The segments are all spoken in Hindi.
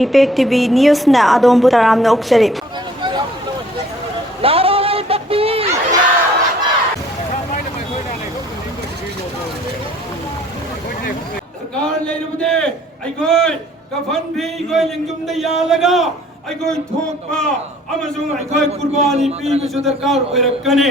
ꯏꯄꯦꯛ ꯇꯤꯚꯤ ꯅ꯭ꯌꯨꯁꯅ ꯑꯗꯣꯝꯕꯨ ꯇꯔꯥꯝꯅ ꯑꯣꯛꯆꯔꯤ꯫ सरकार लेरुबदे अइखोय कफन भी अइखोय लिंगजुमदा यालगा अइखोय थोकपा अमसुंग अइखोय कुर्बानी पीबसु दरकार ओइरक्कने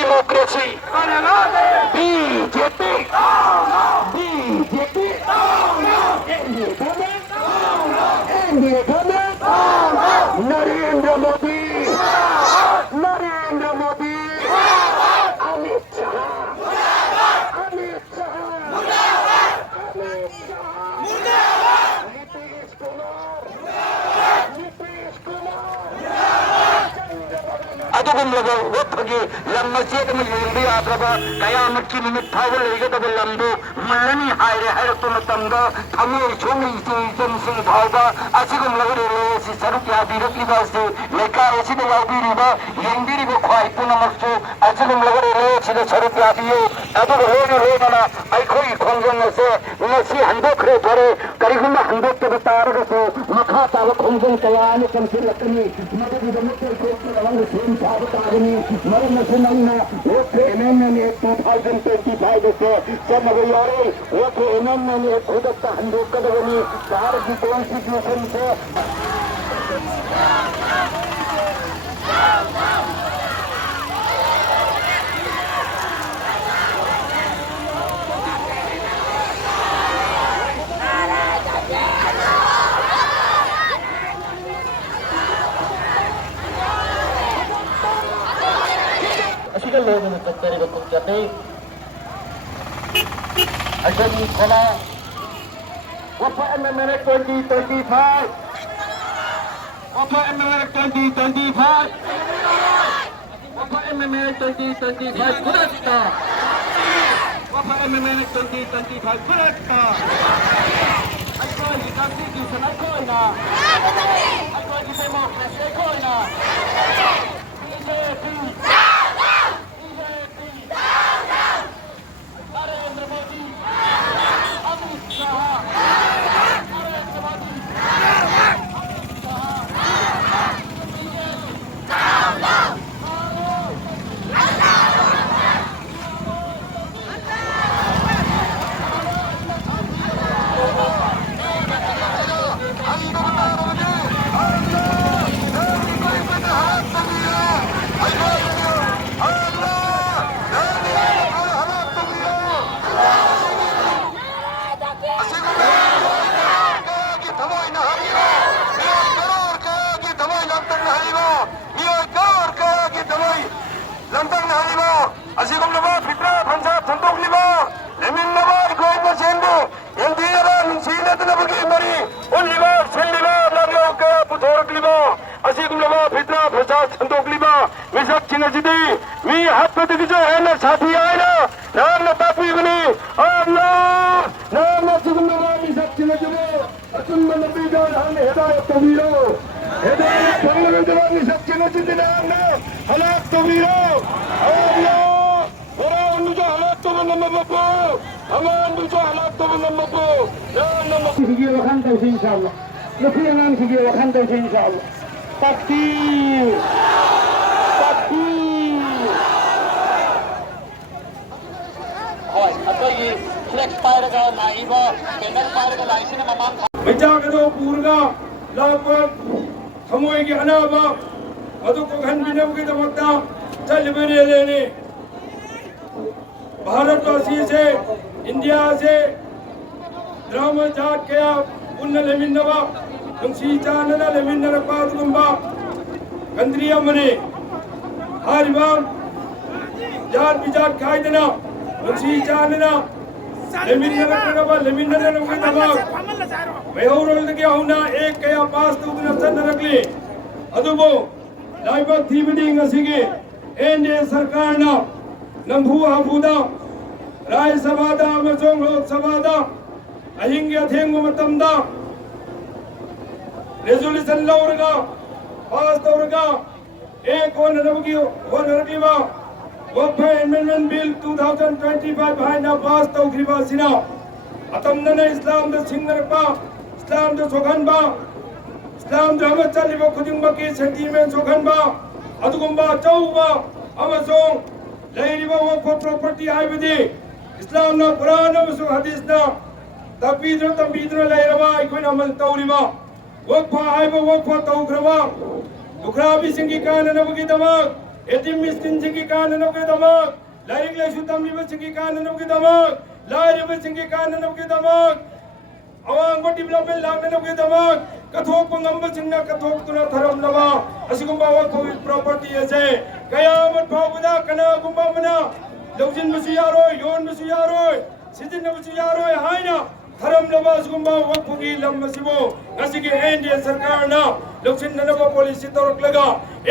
Democracy. BJP. BJP. Narendra Modi. Narendra Modi. Amit Shah. Amit Shah. Amit Shah. Nitish Kumar. Nitish Kumar. अदुगुमलगो वत्थगी लम्मसेक में युंदी आद्रबा कयामत की निमित्त थावल लेगदब लंदो मल्लनी हायरे हैरतु मतंगा थमो छोंगी चम सिंह भावबा असिगुमलगो लेसी सरुक यादिरकी बासे लेका एसिदे यादिरिबा यंदिरिबो ख्वाई पुनमसु असिगुमलगो लेसी सरुक यादियो अदुगो लेना आइखोई खोंजनसे नसी हंदोखरे थरे करिगुमा हंदोक बतारगसो मखा ताव खोंजन कयानि कंसिलकनी मददिदमुके कोति लवंग सेम साबतागनी मरनसनन्ना ओके एनएनए 2025 से चनगयारे ओके एनएनए खुदत हंदोकदवनी भारत की कॉन्स्टिट्यूशन से लोगों ने तत्परे को कहते अजनी खोला वफा एमएमए 2025 वफा एमएमए 2025 वफा एमएमए 2025 गुरस्ता वफा एमएमए 2025 गुरस्ता अजो की कॉन्स्टिट्यूशन कोई ना अजो की डेमोक्रेसी कोई ना बीजेपी नरेंद्र मोदी अमित शाह नरेंद्र मोदी अमित मी हाथ पे दिख जो है ना साथी आए ना नाम ना तापी बनी अल्लाह नाम ना सुगंधवा मी सच्ची न जुबो अतुल मन नबी जान हम हिदायत तवीरो हिदायत तवीरो मी सच्ची न जुबो नाम ना हलाक तवीरो अल्लाह ओरा उन जो हलाक तो न मबो अमान जो हलाक तो न मबो नाम न सिगी वखान तो इंशाअल्लाह लफी नाम सिगी वखान तो इंशाअल्लाह तकबीर मैजागदो पूर्गा लापा खमोय के अनाबा अदु को घनबिनव के दमकता चल बने लेने भारतवासी से इंडिया से ड्रामा जाट के उन्न लेमिनवा तुमसी चानना लेमिनर पाद गुंबा कंद्रिया मने हारिबाम जाट बिजाट कायदना तुमसी चानना लेमिनर करवा लेमिनर नमके दबा मेहौरोल के होना एक कया पास तो नफ्सन रखले अदुबो लाइबा थीबडी ngasiगे एनडीए सरकार ना नंबू हाबुदा राय सभादा अमसोंग लोक सभादा अहिंग अथेंगु मतमदा resolution laurga pass taurga एक होनरक्लिबा वक्फ एमेंडमेंट बिल 2025 हाइना पास तौख्रिबासिना अतमदना इस्लाम द सिंगरपा इस्लाम द सोखनबा इस्लाम धर्म चलिबा खुदिंगमकी सेंटिमेंट सोखनबा अदुगुंबा चौबा अमसों लेरिबा वक्फ प्रॉपर्टी हाइबदि इस्लाम ना कुरान अमसों हदीस ना तंबीद्र लेरबा अखोइन अमल तौरिबा वक्फ हाइबा वक्फ तौख्रबा दुखराबी सिंह की काननबगीदमक यतीम मिस्किन सिंह की काननबगीदमक लाइक लाइसु तंबीबा सिंह की काननबगीदमक लाइरिबा सिंह की काननबगीदमक अवांग डेवलपमेंट लाननबगीदमक कथोक पंगंब सिंह कथोक तुना थरमनबा असिगुंबा वक्फ प्रॉपर्टी असे कयामत फावबदा कनागुंबा मना लौजिन बसु यारोय योन बसु यारोय सिजिन बसु यारोय हाइना थरमनबा असिगुंबा वक्फ की लम मसिबो ngasi ki NDA सरकार ना लौजिन ननबा पॉलिसी तोरकलगा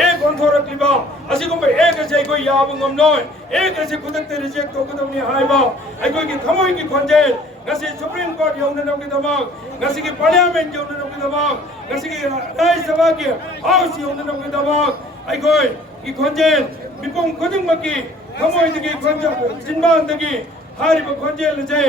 एक ओंथोरकलिबा असिगुंबा एक असे कोई याब ngomnoy एक असे खुदक रिजेक्ट तोगदवनी हाइबा अखोय की थमोय की खोंजेल ngasi सुप्रीम कोर्ट यौननबगीदमक ngasi की पार्लियामेंट यौननबगीदमक ngasi की राज्य सभा की हाउस यौननबगीदमक अखोय की खोंजेल मिपुम खुदिंगमकी थमोयदगी खोंजेल जिनबांदगी हारिबा खोंजेल जे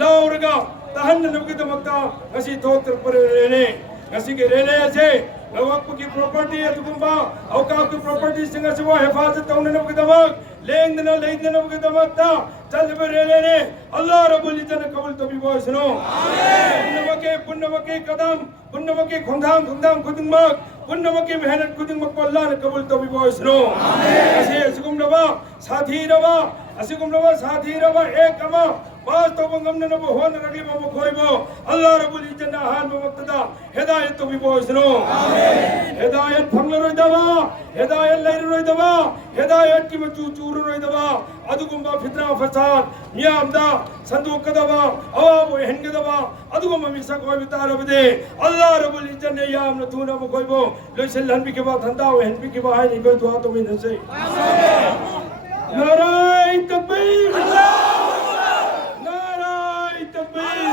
लाउरगा तहन्ननबगीदमकता ngasi थोक्तरपरेने ngasi की रेले असे वक्फ की प्रॉपर्टी अदुगुंबा औकाफ की प्रॉपर्टी सिंह से वो हिफाजत तौननबगीदमक लेंदना लेंदनबगीदमकता चलबे रेलेने अल्लाह रब्बुल इज्जत ने कबूल तो भी वो सुनो आमीन पुण्यमके कदम पुण्यमके खुंदाम खुदिंगमक पुण्यमके मेहनत खुदिंगमक अल्लाह ने कबूल तो भी वो सुनो आमीन असे असुगुमलबा साथी रबा एक अमा बास तो बंगमनबो होन रगलिबो मखोइबो अल्लाह रब्बुल इज्जत ने हान मक्तदा हिदायत तो भी वो सुनो आमीन हिदायत फंगलरोइदबा हिदायत लैररोइदबा हिदायत की मचू चूररोइदबा अदुगुंबा फितना फसाद मियामदा संदूकदबा अवाबो हेनगदबा अदुगुंबा मिसक होय बितारबदे अल्लाह रब्बुल इज्जत ने याम न तुना मखोइबो लोइसल हनबी के बाद हंदा हो हनबी के बाद हाय निको दुआ तो मिनसे आमीन नाराय तकबीर नाराय तकबीर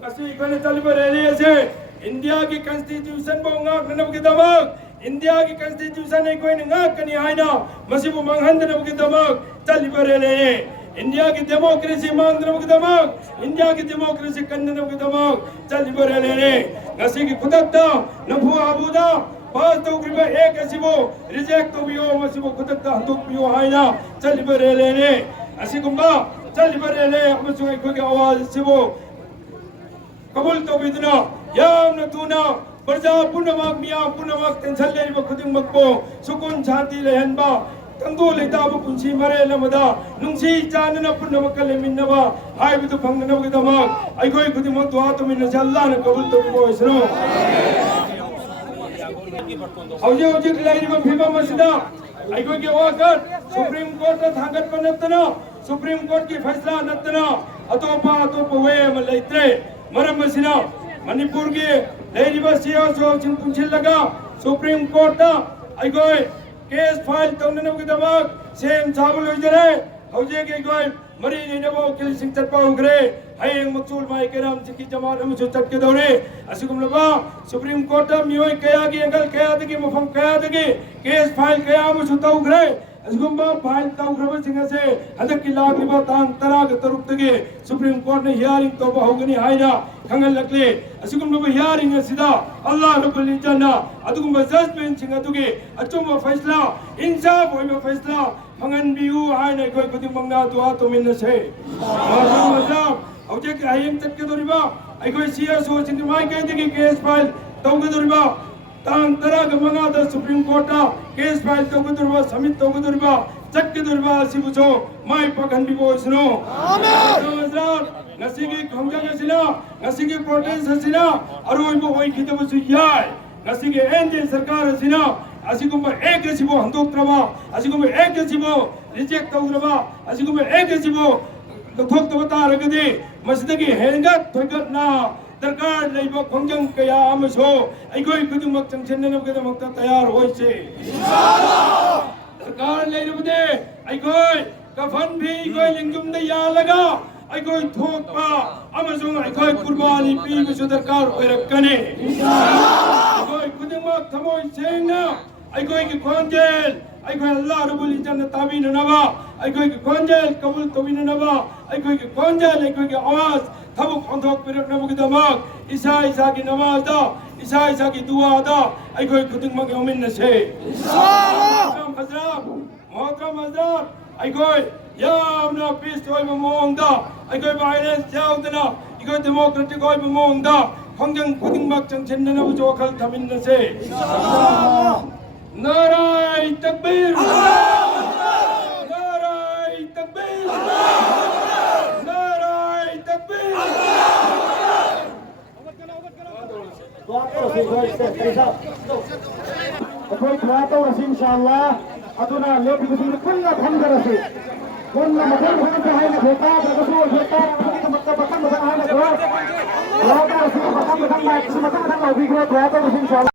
ngasi चलिबा रैली से इंडिया की कॉन्स्टिट्यूशन बो ngaknabgidamक इंडिया की कॉन्स्टिट्यूशन कोई ngakani haina masibu manghandnabgidamक चलिबा रैली इंडिया की डेमोक्रेसी मांगनबगीदमक इंडिया की डेमोक्रेसी कन्नबगीदमक चलिबा रैली ngasi की खुदक्ता नफु आबुदा पास तौग्रिबा एक असिबो रिजेक्ट तो बियो मसिबो खुदक्ता हंदुक बियो हाइना चलिबा रैली असिगुंबा चलिबा रैली अमसु कोई आवाज सिबो कबूल तो बिदना याम न तुना प्रजा पुनमक मिया पुनमक टेंशन लेरिबा खुदिंगमकबो सुकुन शांति लेहनबा तंगो लेताबो पुंसी मरे लमदा नुंसी चानना पुनमक लेमिनबा हाइबदु फंगनबगीदमक अखोय खुदिंमक दुआ तो मिन अल्लाह ने कबूल तो बिबो इसनो हौजे लेरिबा फिबा मसिदा अखोय के वाकर सुप्रीम कोर्ट का थांगत पनतना सुप्रीम कोर्ट की फैसला नतना अतोपा वे मलैत्रे मरम मसिना मणिपुर के लेरिबा सियासो चिंपुंचिलगा सुप्रीम कोर्ट अखोय केस फाइल तौननबगीदमक सेम चाबु लोइजरे हौजे के अखोय मरी नेनबो किल सिंह चटपा उग्रे हयेंग मक्सूल माय केराम चिकी जमान अमसु चटके दौरे असुगुमलबा सुप्रीम कोर्ट मियोय कयागी एंगल कयादगी मफम कयादगी केस फाइल कया अमसु तौग्रे असुगुमबा फाइल तौग्रब सिंह से हदक की लागिबा तांग तराग तरुक्तगे सुप्रीम कोर्ट ने हियरिंग तो बहुगनी हाइना खंगल लकले असुगुमलबा हियरिंग सिदा अल्लाह रब्बुल इज्जत ना अदुगुमबा जजमेंट सिंह अदुगे अचुम फैसला इंसाफ होइबा फैसला फंगन बियु हाइना कोई खुदिंगमंगा दुआ तो मिनसे मतलब औजे के हायेंग चटके दोरिबा अखोय सीएसओ सिंह माय केदगी केस फाइल तौगदोरिबा तांग तराग मंगा द सुप्रीम कोर्ट केस फाइल तौगदोरिबा समित तौगदोरिबा चटके दोरिबा सिबुचो माय पगन बिबो इसनो आमीन ngasi की खंजंग सिना ngasi की प्रोटेस्ट सिना अरोइबो होय खिदबसु याय ngasi की एनडी सरकार सिना असिगुम एक सिबो हंदोक्त्रबा असिगुम एक सिबो रिजेक्ट तौग्रबा असिगुम एक सिबो लथोक तबता रगदे मसदगी हेंगत थगतना दरकार लेबो खंजंग कया अमसो अखोय खुदिमक चंगसेननबगीदमक तैयार होइसे इंशाअल्लाह दरकार लेबदे अखोय कफन भी अखोय लिंगुम दे यालगा अखोय थोकपा अमसो अखोय कुर्बानी पीबसु दरकार होइरकने इंशाअल्लाह अखोय खुदिम खुदिंगमक थमोय सेंगना अखोई की खोंजेल अखोई अल्लाह रब्बुल इज्जत ताबीननबा अखोई की खोंजेल कबूल तबीननबा अखोई की खोंजेल अखोई की आवाज थबुक अंधोक पिरकनबगदमक ईसा ईसा की नमाज दा ईसा ईसा की दुआ दा अखोई खुदिंगमक यौमिन नसे इंशाअल्लाह मोहतरम हजरत अखोई यामना पीस होय ममोंगदा अखोई वायलेंस याउदना अखोई डेमोक्रेटिक होय ममोंगदा खोंजंग खुदिंगमक चंगचिननबु जोखल थमिनसे इंशाअल्लाह नाराय तकबीर नाराय तकबीर नाराय तकबीर अखोई दुआ तौरसी इंशाअल्लाह अदुना लेखिबसिंग पुन्ना थमगरसी पुन्ना मथन भगत हायना भेटा बगसु भेटा मक्का बकम बकम हायना दुआ दुआ रसी बकम बकम माइक से मथन मथन अभी दुआ तौरसी इंशाअल्लाह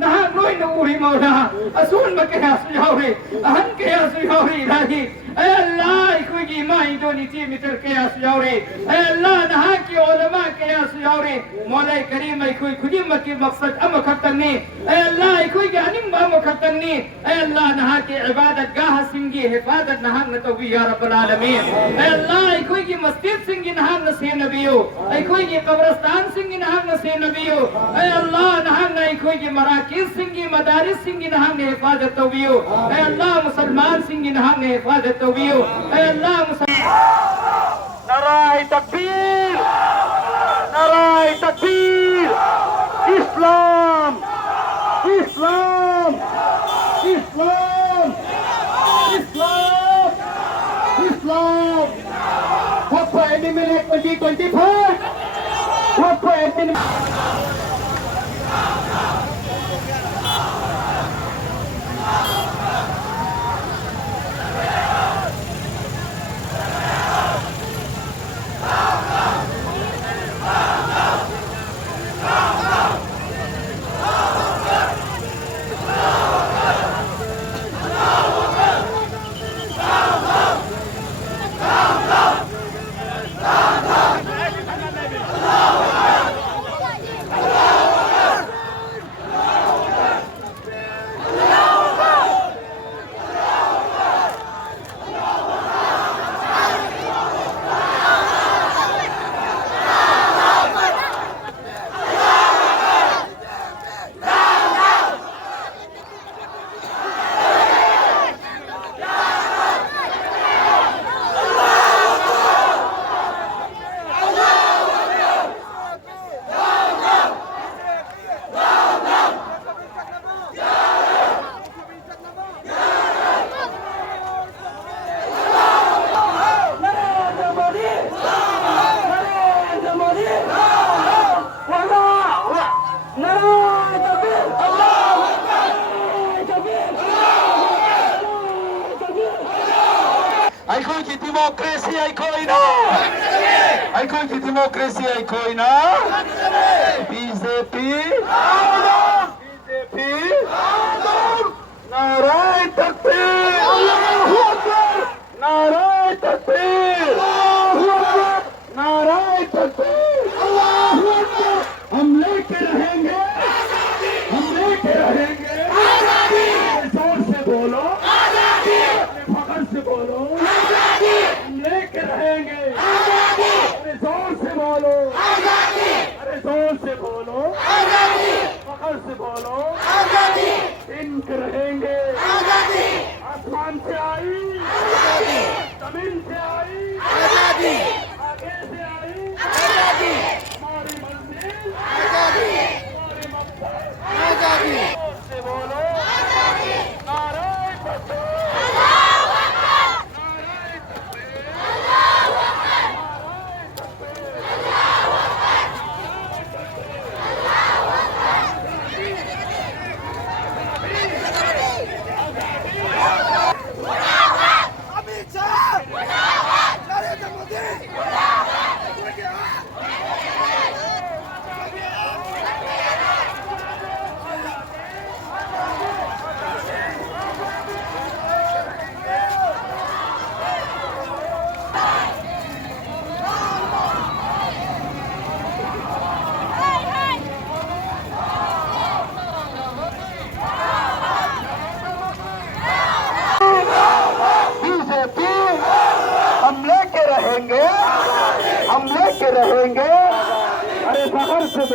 नहा रोई नूरी मौला असूल मके हसयावरी अहन के हसयावरी इलाही ऐ अल्लाह कोई की माई दो नीति मित्र के हसयावरी ऐ अल्लाह नहा की उलमा के हसयावरी मौला करीम कोई खुदी मके मकसद अम खतनी ऐ अल्लाह कोई की अनिम बम खतनी ऐ अल्लाह नहा की इबादत गाह सिंगी हिफाजत नहा न तो भी या रब्बुल आलमीन ऐ अल्लाह कोई की मस्जिद सिंगी नहा न से नबियो ऐ कोई की कब्रिस्तान सिंगी नहा न से नबियो ऐ अल्लाह नहा न कोई की मराकिज सिंगी मदारिस सिंगी नहा ने हिफाजत तौबियो ऐ अल्लाह मुसलमान सिंगी नहा ने हिफाजत तौबियो ऐ अल्लाह नाराय तकबीर नाराय तकबीर इस्लाम इस्लाम इस्लाम इस्लाम इस्लाम Papa Elimelech 2024 Papa democracy ay koyna. Ay koy ki democracy ay koyna. BJP. BJP. नाराय तकबीर. अल्लाहू अकबर. नाराय तकबीर. अल्लाहू अकबर. नाराय तकबीर. अल्लाहू अकबर. हम लेके रहेंगे. हम लेके रहेंगे. जोर से बोलो. फखर से बोलो. हम लेके रहेंगे. अरे जोर से बोलो. अरे जोर से बोलो. फखर से बोलो. इनके रहेंगे. आसमान से आई. जमीन से आई. आगे से आई. हमारी मंजिल.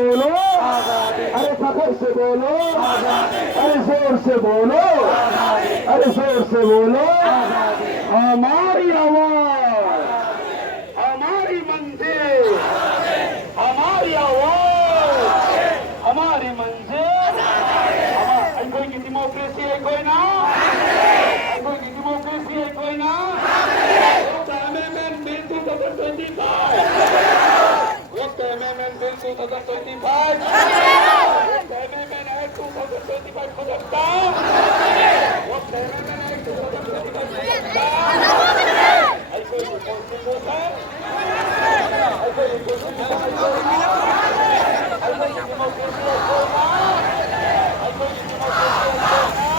बोलो, अरे फखर से बोलो, अरे जोर से बोलो, अरे जोर से बोलो, हमारी आवाज, हमारी मंजिल, हमारी आवाज, हमारी मंजिल, कोई की डेमोक्रेसी है कोई ना, कोई की डेमोक्रेसी है कोई ना, Amendment Bill 2025, what the Amendment Bill 2025, what the Amendment Act 2025 for the town, what the Amendment Act 2025 for the town, I go to Constitution, I go to Constitution, I go to democracy, I go now, I go to democracy, I go now.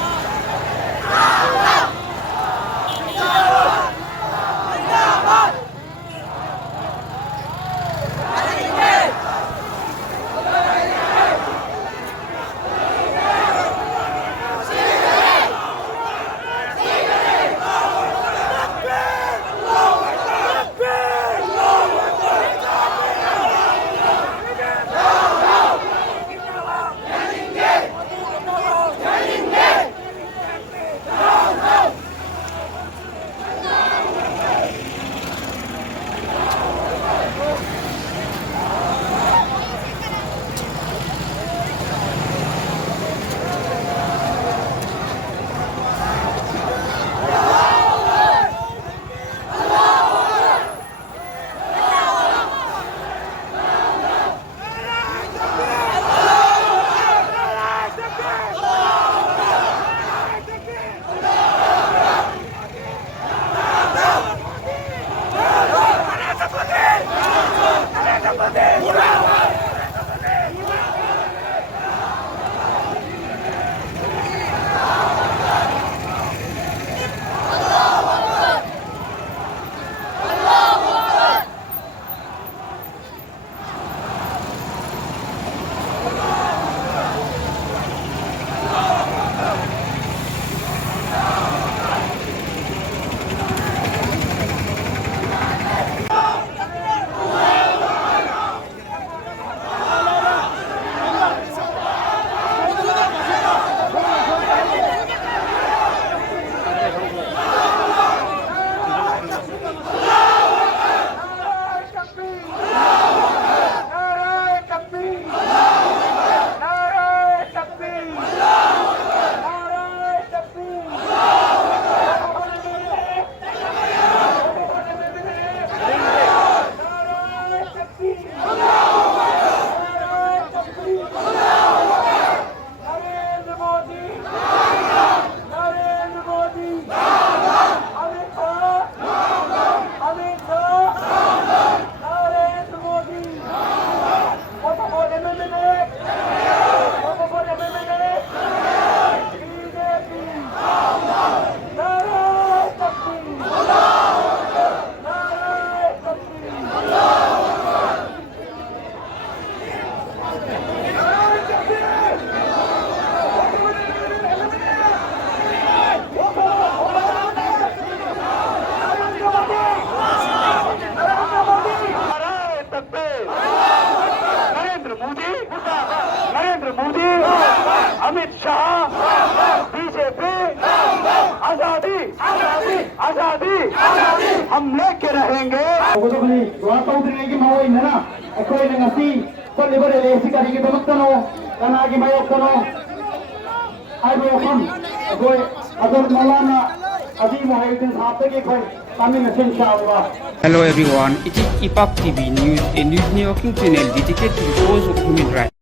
Amit Shah BJP आजादी आजादी हम लेके रहेंगे की माओना अखोई कनागी मायोक्तनो other Maulana Azeem Hello everyone, it is IPAP TV News, a news networking channel dedicated to the cause of human rights.